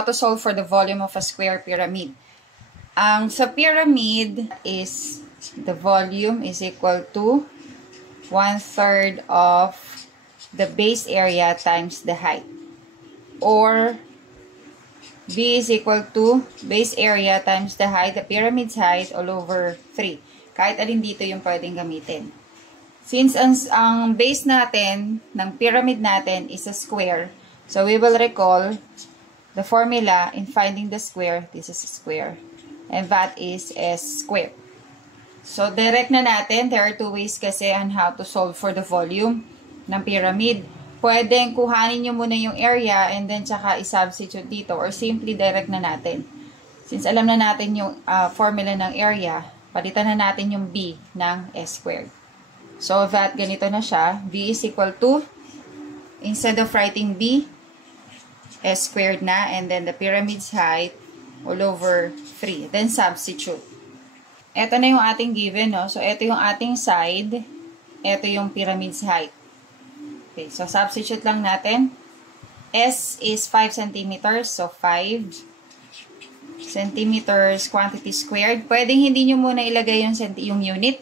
how to solve for the volume of a square pyramid. Sa pyramid is the volume is equal to 1/3 of the base area times the height. Or B is equal to base area times the height, the pyramid's height, all over 3. Kahit alin dito yung pwedeng gamitin. Since ang base natin, ng pyramid natin is a square, so we will recall the formula in finding the square. This is a square. And that is S squared. So, direct na natin. There are two ways kasi on how to solve for the volume ng pyramid. Pwedeng kuhanin nyo muna yung area and then tsaka i-substitute dito or simply direct na natin. Since alam na natin yung formula ng area, palitan na natin yung B ng S squared. So, that ganito na siya. B is equal to, instead of writing B, S squared na, and then the pyramid's height all over 3. Then, substitute. Ito na yung ating given, no? So, ito yung ating side. Ito yung pyramid's height. Okay, so, substitute lang natin. S is 5 centimeters. So, 5 centimeters quantity squared. Pwedeng hindi nyo muna ilagay yung unit.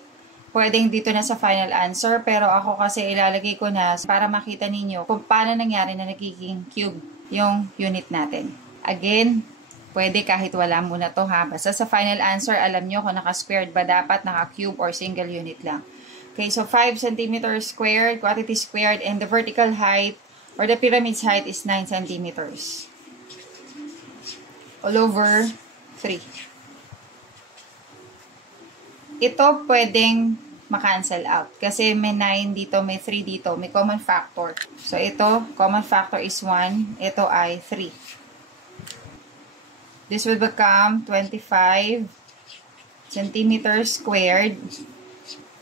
Pwedeng dito na sa final answer. Pero ako kasi ilalagay ko na para makita ninyo kung paano nangyari na nagiging cube yung unit natin. Again, pwede kahit wala muna to ha. Basta sa final answer, alam nyo kung naka-squared ba dapat, naka-cube, or single unit lang. Okay, so 5 centimeters squared, quantity squared, and the vertical height, or the pyramid's height is 9 centimeters. All over 3. Ito pwedeng ma-cancel out. Kasi may 9 dito, may 3 dito, may common factor. So, ito, common factor is 1. Ito ay 3. This will become 25 centimeters squared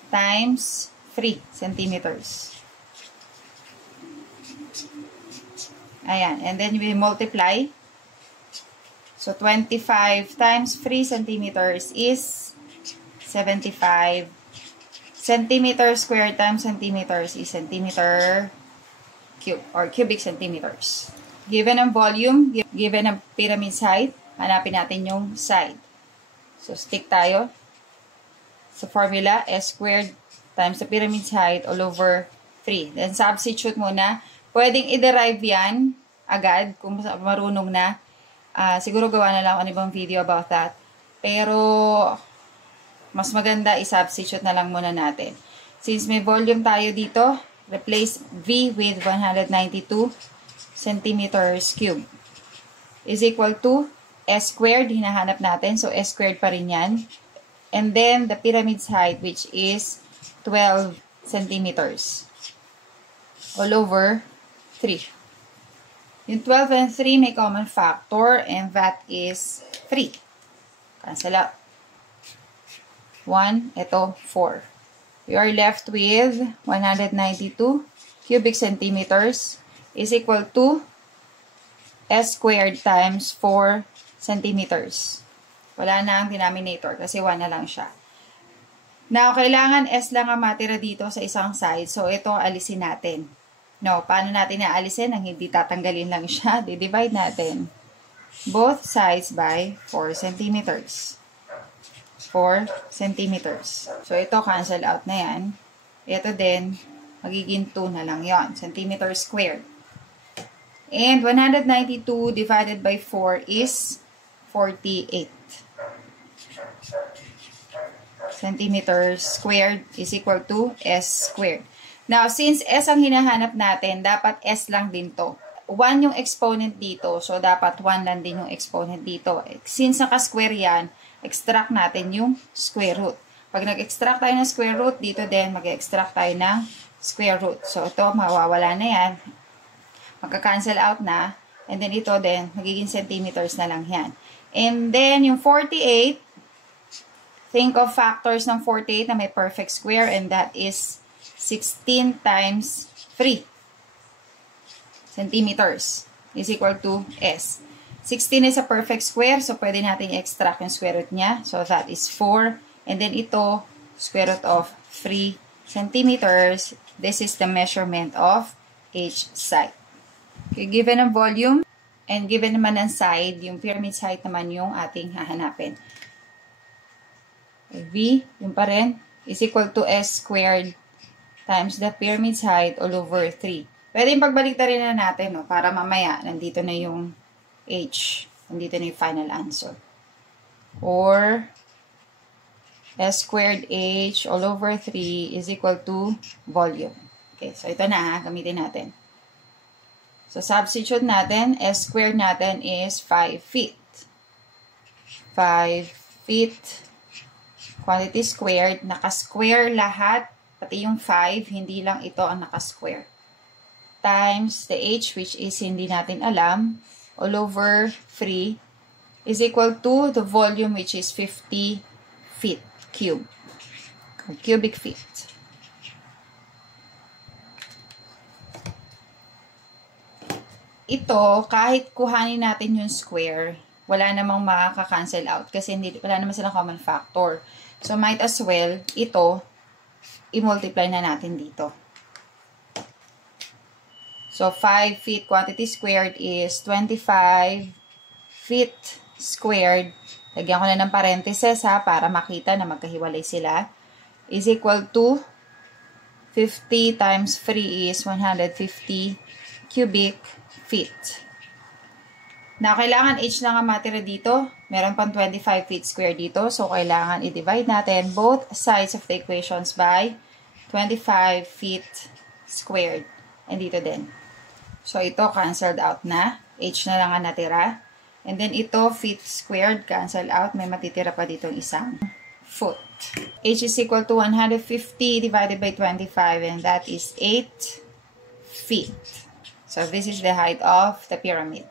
times 3 centimeters. Ayan. And then we multiply. So, 25 times 3 centimeters is 75. Centimeter squared times centimeters is centimeter cube or cubic centimeters. Given ang volume, given ang pyramid's height, hanapin natin yung side. So, stick tayo sa formula, S squared times the pyramid's height all over 3. Then, substitute muna. Pwedeng i-derive yan agad kung marunong na. Siguro gawa na lang ako ibang video about that. Pero, mas maganda i-substitute na lang muna natin. Since may volume tayo dito, replace V with 192 centimeters cube is equal to S squared, hinahanap natin. So, S squared pa rin yan. And then, the pyramid's height, which is 12 centimeters. All over 3. Yung 12 and 3 may common factor, and that is 3. Cancel out. 1, ito, 4. We are left with 192 cubic centimeters is equal to S squared times 4 centimeters. Wala na ang denominator kasi 1 na lang siya. Now, kailangan S lang ang matira dito sa isang side. So, ito alisin natin. No, paano natin naalisin? Ang hindi tatanggalin lang siya. Di-divide natin both sides by 4 centimeters. 4 centimeters. So, ito cancel out na yan. Ito din, magiging 2 na lang yon, centimeter squared. And 192 divided by 4 is 48. Centimeters squared is equal to S squared. Now, since S ang hinahanap natin, dapat S lang din to. 1 yung exponent dito, so dapat 1 lang din yung exponent dito. Since naka-square yan, extract natin yung square root. Pag nag-extract tayo ng square root, dito din mag-extract tayo ng square root. So, ito, mawawala na yan. Magka-cancel out na. And then, ito din, magiging centimeters na lang yan. And then, yung 48, think of factors ng 48 na may perfect square, and that is 16 times 3 centimeters is equal to S. 16 is a perfect square, so pwede natin i-extract yung square root niya. So, that is 4. And then ito, square root of 3 centimeters. This is the measurement of each side. Okay, given ang volume, And given naman ang side, yung pyramid's height naman yung ating hahanapin. V, yung pa rin, is equal to S squared times the pyramid's height all over 3. Pwede yung pagbalik-tarin na natin, no? Para mamaya, nandito na yung H. Nandito na yung final answer. Or, S squared H all over 3 is equal to volume. Okay, so ito na ha, gamitin natin. So, substitute natin, S squared natin is 5 feet. 5 feet, quantity squared, naka-square lahat, pati yung 5, hindi lang ito ang naka-square. Times the H, which is hindi natin alam, all over 3, is equal to the volume, which is 50 feet cube, or cubic feet. Ito, kahit kuhanin natin yung square, wala namang makaka-cancel out kasi wala naman silang common factor. So, might as well, ito, i-multiply na natin dito. So, 5 feet quantity squared is 25 feet squared. Lagyan ko na ng parentheses ha, para makita na magkahiwalay sila. Is equal to 50 times 3 is 150 cubic feet. Now, kailangan H lang ang matira dito. Meron pang 25 feet square dito. So, kailangan i-divide natin both sides of the equations by 25 feet squared. And dito din. So, ito cancelled out na. H na lang ang natira. And then, ito feet squared cancel out. May matitira pa dito isang foot. H is equal to 150 divided by 25. And that is 8 feet. So, this is the height of the pyramid.